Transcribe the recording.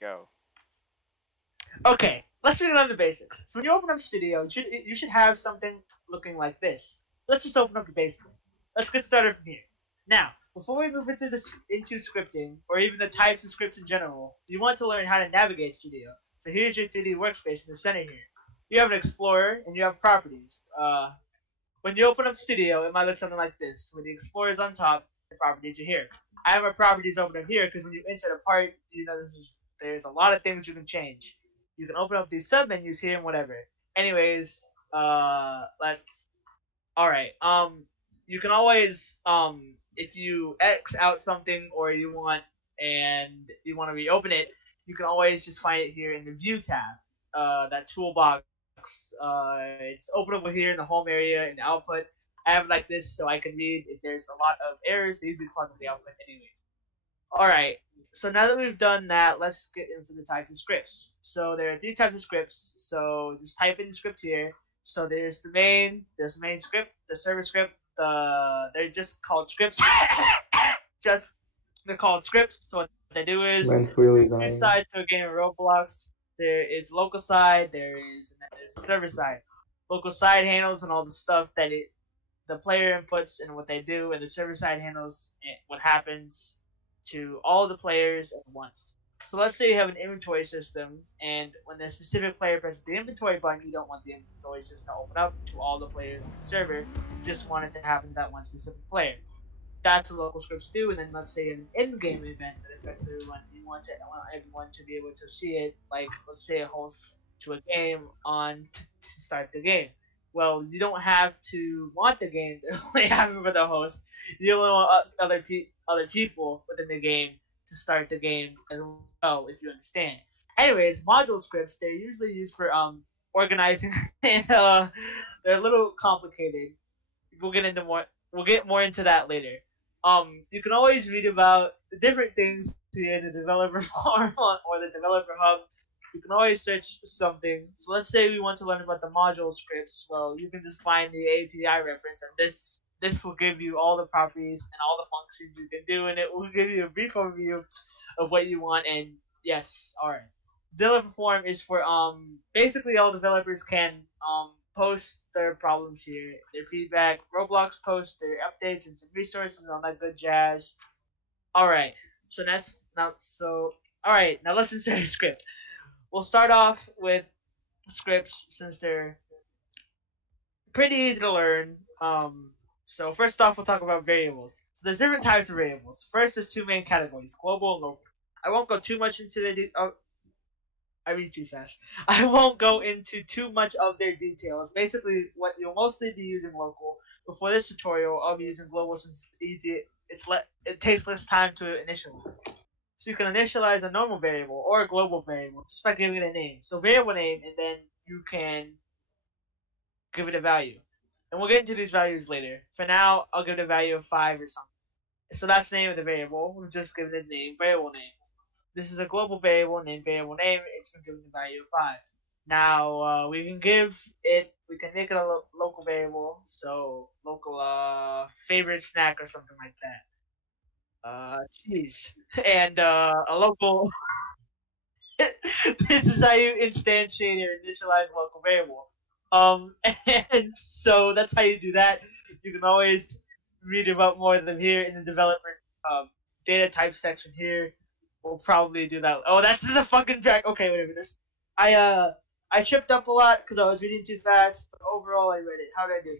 Go. Okay, let's begin on the basics. So when you open up Studio, you should have something looking like this. Let's just open up the basic. Let's get started from here. Now, before we move into scripting, or even the types of scripts in general, you want to learn how to navigate Studio. So here's your 3D workspace in the center here. You have an Explorer, and you have properties. When you open up Studio, it might look something like this. When the Explorer is on top, the properties are here. I have my properties open up here because when you insert a part, you know there's a lot of things you can change. You can open up these submenus here and whatever. Anyways, let's. All right. You can always if you X out something or you want to reopen it, you can always just find it here in the View tab. That toolbox. It's open over here in the home area and the output. I have it like this so I can read if there's a lot of errors. They usually plug in the output anyways. Alright, so now that we've done that, let's get into the types of scripts. So there are 3 types of scripts, so just type in the script here. So there's the main script, the server script, they're just called scripts. They're called scripts. So what they do is Really there's 2 sides to a game of Roblox. There is local side, and then there's a server side. Local side handles and all the stuff that the player inputs and what they do, and the server side handles what happens to all the players at once. So let's say you have an inventory system, and when the specific player presses the inventory button, you don't want the inventory system to open up to all the players in the server. You just want it to happen to that one specific player. That's what local scripts do, and then let's say an in-game event that affects everyone. You want everyone to be able to see it, like let's say a host to a game to start the game. Well, you don't have to want the game to only happen for the host. You only want other people within the game to start the game as well, if you understand. Anyways, module scripts, they're usually used for organizing, and they're a little complicated. We'll get more into that later. You can always read about the different things here in the developer forum or the developer hub. You can always search something. So let's say we want to learn about the module scripts. Well, you can just find the API reference, and this will give you all the properties and all the functions you can do, and it will give you a brief overview of what you want. And yes, all right. Developer forum is for basically all developers can post their problems here, their feedback. Roblox posts their updates and some resources and all that good jazz. All right. All right. Now let's insert a script. We'll start off with scripts since they're pretty easy to learn. So first off, we'll talk about variables. So there's different types of variables. First, there's 2 main categories: global and local. I won't go too much into the I read too fast. I won't go into too much of their details. Basically, what you'll mostly be using local. Before this tutorial, I'll be using global since it's easy. It takes less time to initialize. So you can initialize a normal variable or a global variable just by giving it a name. So variable name, and then you can give it a value. And we'll get into these values later. For now, I'll give it a value of 5 or something. So that's the name of the variable. We've just given it a name, variable name. This is a global variable named variable name. It's been given the value of 5. Now we can make it a local variable. So local favorite snack or something like that. Cheese and a local. This is how you instantiate or initialize a local variable. And so that's how you do that. You can always read about more of them here in the developer data type section here. We'll probably do that. Oh, that's the fucking track. Okay, whatever. I tripped up a lot because I was reading too fast. But overall, I read it. How did I do?